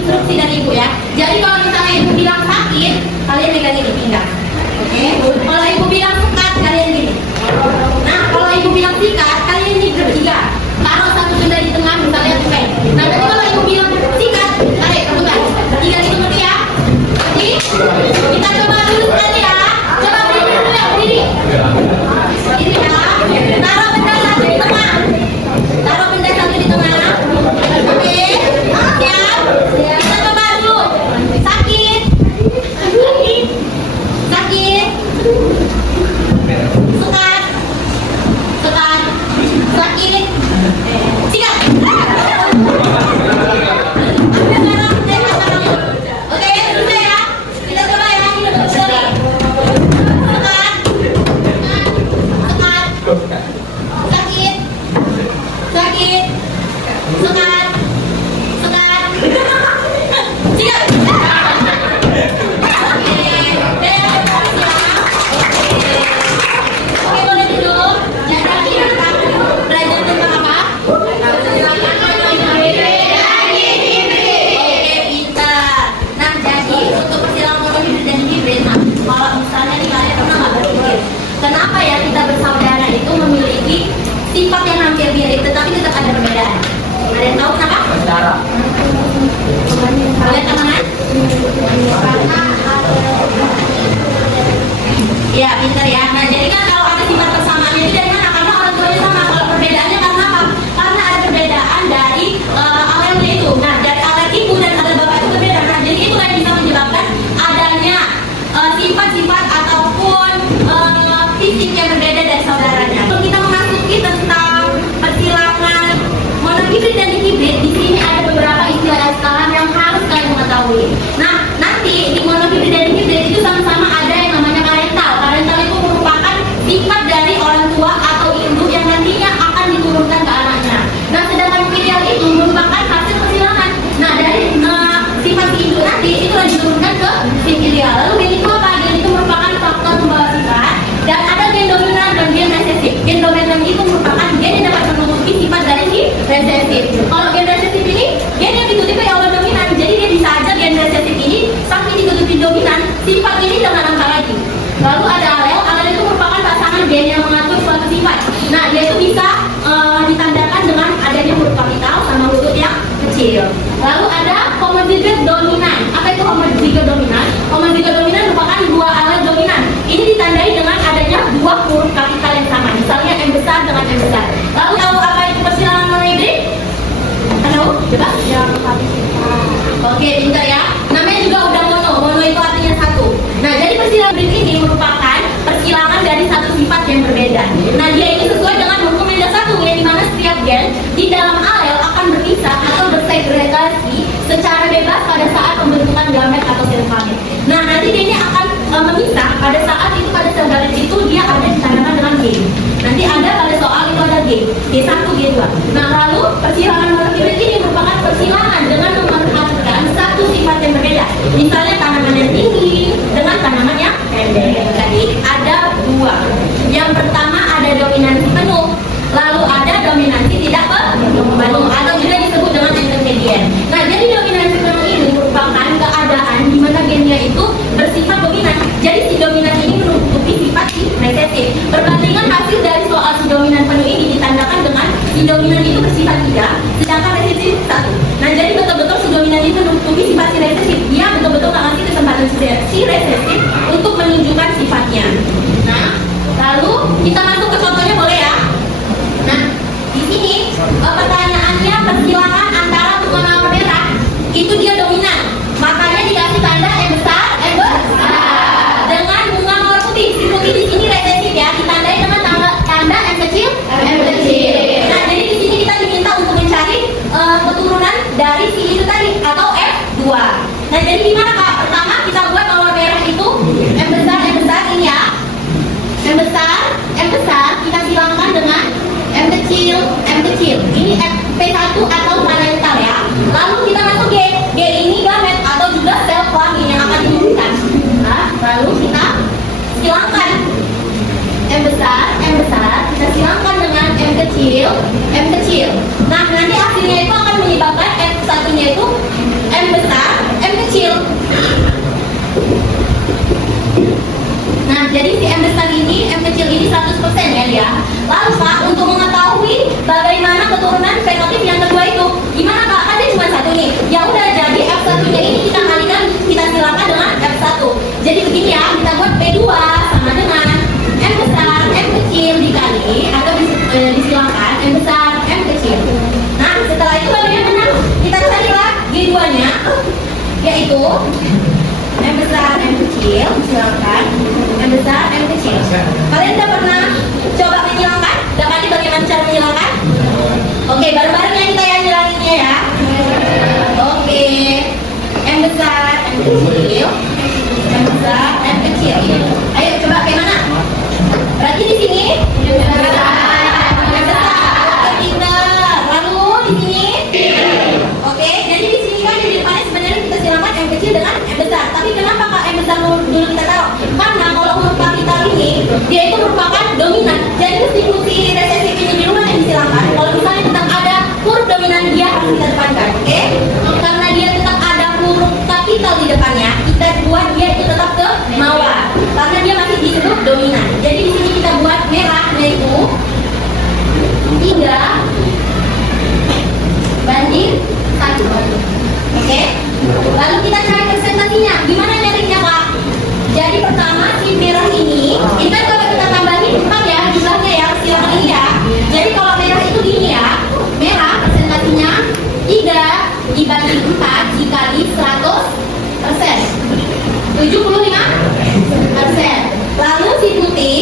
instruksi dari ibu ya. Jadi kalau misalnya ibu bilang sakit, kalian megang ini pinggang. Oke? Kalau ibu bilang sekat, kalian gini. Nah, kalau ibu bilang sikat, kalian ini bertiga. Taruh satu benda di tengah, misalnya pen. Nah, nanti kalau ibu bilang sikat, tarik rebutan. Bertiga itu ngerti ya? Jadi, kita coba dulu sekali ya. Coba berdiri dulu ya, berdiri. Berdiri ya. Taruh benda satu di tengah. Taruh benda satu di tengah. Oke, siap. Kita coba dulu. Sakit. Sakit. Sakit. Sekat. Sekat. Sakit. Sikat. Oke, bisa ya. Kita coba ya. Sekat. Sekat. Sakit. Sakit. Sekat. Sekat. Sikat. Oke, boleh duduk. Jadi kita belajar tentang apa? Oke, pintar. Nah, jadi untuk persilangan monohibrid dan hibrid, nah, kalau misalnya nih kalian pernah nggak berpikir, kenapa ya kita bersaudara itu memiliki sifat yang hampir mirip, tetapi tetap ada perbedaan? Ada yang tahu kenapa? Saudara. Kalian tangan? Ya, pintar ya. Nah, jadi kan kalau ada sifat persamaannya itu dari mana? Karena orang tuanya sama. Kalau perbedaannya karena apa? Karena ada perbedaan dari alelnya itu. Nah, dari alel ibu dan alel bapak itu berbeda. Nah, jadi itu yang bisa menyebabkan adanya sifat-sifat ataupun fisik yang berbeda dari saudaranya. Kalau kita memasuki tentang persilangan monohibrid dan dihibrid, di sini ada beberapa istilah-istilah yang harus kalian mengetahui. Nah, nanti di monohibrid dan dihibrid itu sama-sama ada yang namanya parental. Parental itu merupakan sifat dari orang tua atau induk yang nantinya akan diturunkan ke anaknya. Nah, sedangkan filial itu merupakan hasil persilangan. Nah, dari sifat si induk nanti itu diturunkan ke si filial. Lalu gen itu apa? Gen itu merupakan faktor pembawa sifat dan ada gen dominan dan gen resesif. Gen dominan itu merupakan gen yang dapat menutupi sifat dari si resesif. Kalau gen resesif ini gen yang ditutupi oleh dominan. Jadi dia bisa aja gen resesif ini saking ditutupi dominan, sifat ini jangan angka lagi. Lalu ada alel. Alel itu merupakan pasangan gen yang mengatur suatu sifat. Nah, dia itu bisa ditandakan dengan adanya huruf kapital sama huruf yang kecil. Lalu ada homozigot dominan. Apa itu homozigot dominan? Homozigot dominan merupakan dua alel dominan. Ini ditandai dengan adanya dua huruf kapital yang sama. Misalnya M besar dengan M besar. Lalu tahu apa itu persilangan monohibrid? Tahu? Coba. Oke, pintar ya. Namanya juga udah mono. Mono itu artinya satu. Nah, jadi persilangan hibrid ini merupakan persilangan dari satu sifat yang berbeda. Nah, dia ini sesuai dengan hukum yang satu, yang dimana setiap gen di dalam alel akan berpisah atau bersegregasi secara bebas pada saat pembentukan gamet atau sel gamet. Nah, nanti dia ini akan memisah pada saat itu pada sel gamet itu dia ada ditandai dengan G. Nanti ada pada soal itu ada G, G1, G2. Nah, lalu persilangan monohibrid ini merupakan persilangan dengan memanfaatkan satu sifat yang berbeda. Misalnya tanaman yang tinggi dengan tanaman yang pendek. Jadi ada dua. Yang pertama ada dominansi penuh, lalu ada dominansi tidak penuh atau juga disebut dengan intermediate. Nah, jadi dominansi penuh ini merupakan keadaan di mana gennya itu bersifat dominan. Jadi si dominan ini menutupi sifat si resesif. Perbandingan hasil dari soal si dominan penuh ini ditandakan dengan si dominan itu bersifat 3, sedangkan resesif 1. Nah, jadi betul-betul si dominan itu menutupi sifat si resesif. Dia betul-betul mengasih kesempatan si resesif untuk menunjukkan sifatnya. Nah, lalu kita masuk ke contohnya boleh ya? Nah, di sini pertanyaannya persilangan antara bunga mawar merah itu dia dominan. Makanya dikasih tanda M besar, M besar. Dengan bunga mawar putih, si putih di sini resesif ya, ditandai dengan tanda M kecil, M kecil. Nah, jadi di sini kita diminta untuk mencari keturunan dari si itu tadi atau F2. Nah, jadi gimana Kak? Pertama kita buat mawar merah itu M besar ini ya. M besar kita silangkan dengan M kecil. Ini P1 atau parental ya. Lalu kita masuk G. G ini gamet atau juga sel kelamin yang akan diturunkan. Nah, lalu kita silangkan M besar, kita silangkan dengan M kecil. Nah, nanti hasilnya itu akan menyebabkan F1-nya itu M besar M besar, M kecil, silakan. M besar, M kecil. Kalian udah pernah coba menyilangkan? Udah tadi bagaimana cara menyilangkan? Oke, bareng-bareng ya kita yang nyilanginnya ya. Oke, M besar, M kecil, M besar, M kecil. Ayo coba bagaimana? Berarti di sini M besar, M besar. Oke, pintar. Lalu di sini. Oke, jadi di sini kan di depannya sebenarnya kita silangkan M kecil dengan M besar. Tapi kenapa Kak M besar dulu kita taruh? Karena kalau huruf kapital ini dia itu merupakan dominan. Jadi mesti resesif ini dulu yang disilangkan. Kalau misalnya tetap ada huruf dominan dia harus kita depankan. Oke? Karena dia tetap ada huruf kapital di depannya, kita buat dia itu tetap ke bawah. Karena dia masih disebut dominan. Jadi di sini kita buat merah yaitu 3 banding 1. Oke? Lalu kita cari presentasinya. Gimana nyarinya, Kak? Jadi pertama si merah ini kan kalau kita tambahin 4 ya jumlahnya ya, silakan ini ya. Jadi kalau merah itu gini ya. Merah presentasinya 3 dibanding 4 dikali 100%. 75%. Lalu si putih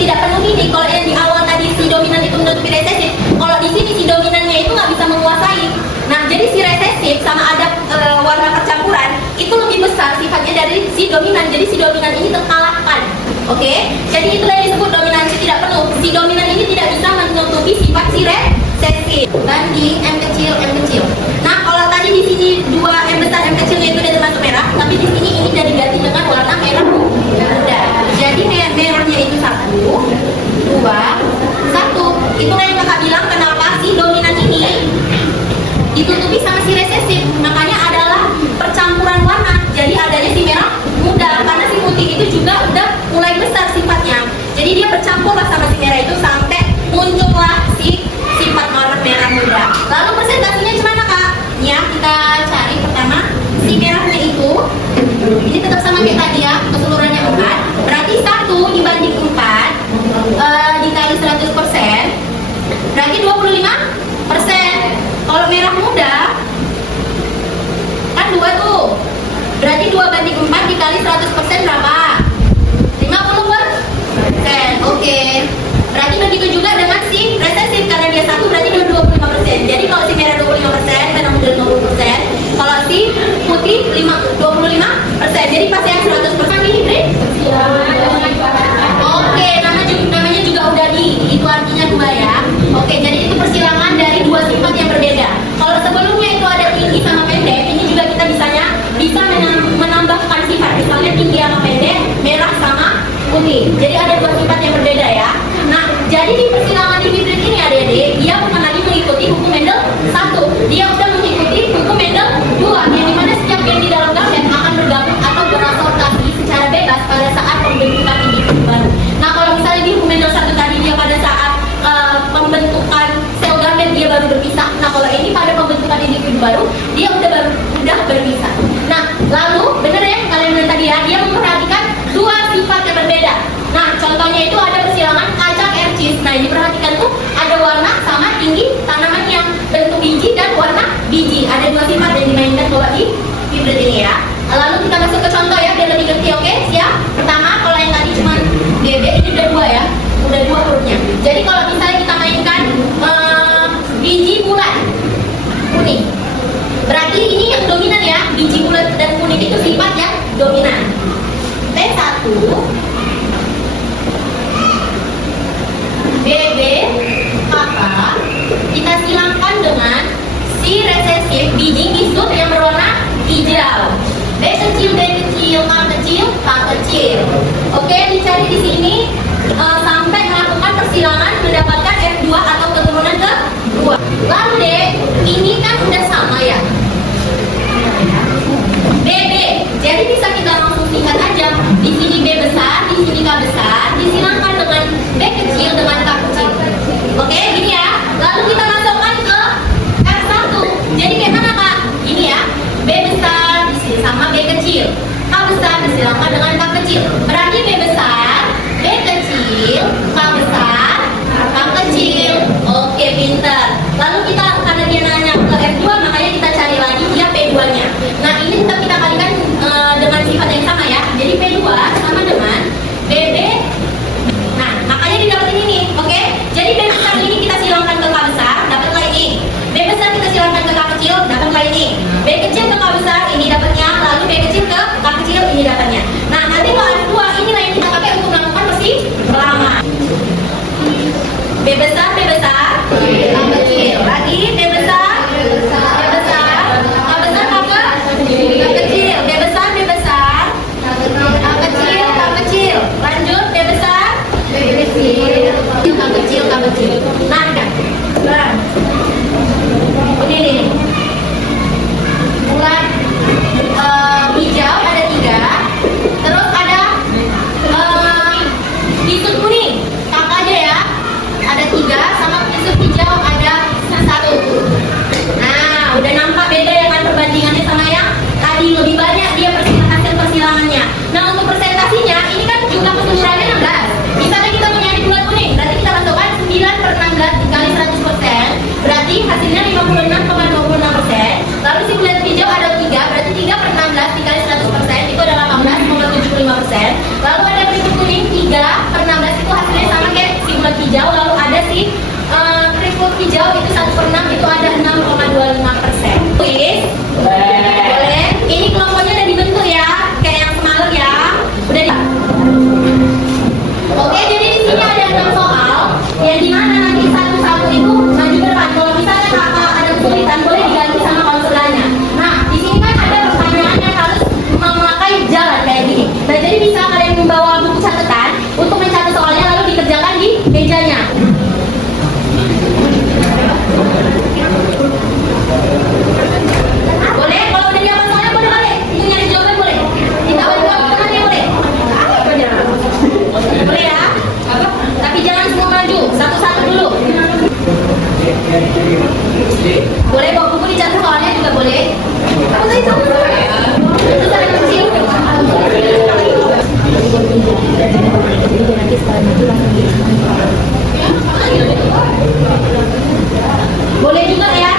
tidak penuh ini. Kalau yang di awal tadi si dominan itu menutupi resesif, kalau di sini si dominannya itu nggak bisa menguasai. Nah, jadi si resesif sama ada warna percampuran itu lebih besar sifatnya dari si dominan. Jadi si dominan ini terkalahkan. Oke? Jadi itulah yang disebut dominansi tidak penuh. Si dominan ini tidak bisa menutupi sifat si resesif. Banding M kecil, M kecil. Nah, kalau tadi di sini 2 M besar, M kecilnya itu udah termasuk merah, tapi di sini ini udah diganti dengan warna merah muda. Jadi merahnya itu 1, 2, 1. Itulah yang kakak bilang kenapa si dominan ini ditutupi sama si resesif. Makanya adalah percampuran warna. Jadi adanya si merah muda. Karena si putih itu juga udah mulai besar sifatnya. Jadi dia bercampur lah sama si merah itu sampai muncullah si sifat warna merah muda. Lalu presentasinya gimana, Kak? Ya, kita cari pertama si merahnya itu. Ini tetap sama kayak tadi ya, keseluruhannya 4. Berarti 1 dibanding 4 dikali 100%. Berarti 25%. Kalau merah muda kan 2 tuh. Berarti 2 banding 4 dikali 100% berapa? 50%. Oke. Berarti begitu juga dengan si resesif. Karena dia 1 berarti dia 25%. Jadi kalau si merah 25%, merah muda 50%. Kalau si putih 25%. Jadi pas yang 100% ini Bre? Oke, namanya juga udah itu artinya 2 ya. Oke, jadi itu persilangan dari 2 sifat yang berbeda. Kalau sebelumnya itu ada tinggi sama pendek, ini juga kita bisa menambahkan sifat. Misalnya tinggi sama pendek, merah sama putih. Jadi ada 2 sifat yang berbeda ya. Nah, jadi di persilangan di hibrid ini adik-adik, dia bukan lagi mengikuti hukum Mendel 1. Dia udah mengikuti hukum Mendel 2, yang dimana setiap yang di dalam gamet akan bergabung atau berasortasi secara bebas pada saat pembentukan individu baru. Nah, kalau misalnya di hukum Mendel 1 tadi dia pada saat pembentukan sel gamet dia baru berpisah. Nah, kalau ini pada pembentukan individu baru dia udah berpisah. Nah, lalu bener ya kalian bilang tadi ya, dia memperhatikan 2 sifat yang berbeda. Nah, contohnya itu ada persilangan kacang ercis. Nah, ini perhatikan tuh ada warna sama tinggi tanaman yang bentuk biji dan warna biji. Ada 2 sifat yang dimainkan kalau di hibrid ini ya. Lalu kita masuk ke contoh ya biar lebih ngerti. Oke, siap? Pertama, kalau yang tadi cuma BB ini udah 2 ya. Udah 2 hurufnya. Jadi kalau misalnya kita mainkan biji bulat kuning, berarti ini yang dominan ya. Biji bulat dan kuning itu sifat yang dominan. T1 BB maka kita silangkan dengan si resesif biji kisut yang berwarna hijau. B kecil, B kecil, K kecil, K kecil. Oke, dicari di sini sampai melakukan persilangan mendapatkan F2 atau keturunan ke-2. Lalu deh, ini kan udah sama ya. BB, jadi bisa kita langsung singkat aja. Di sini B besar, di sini K besar, disilangkan dengan B kecil dengan K kecil. Oke, gini ya. Lalu kita masukkan ke F1. Jadi kayak mana, Kak? Ini ya. B besar di sini sama B kecil. K besar disilangkan dengan K kecil. Berarti B besar, B kecil, K besar, K kecil. Oke, pintar. Lalu kita karena dia nanya ke F2, makanya kita cari lagi dia P2-nya. Nah, ini Boleh bawa buku dicatat soalnya juga boleh. Apa tadi itu? Itu saya kecil. Boleh juga ya,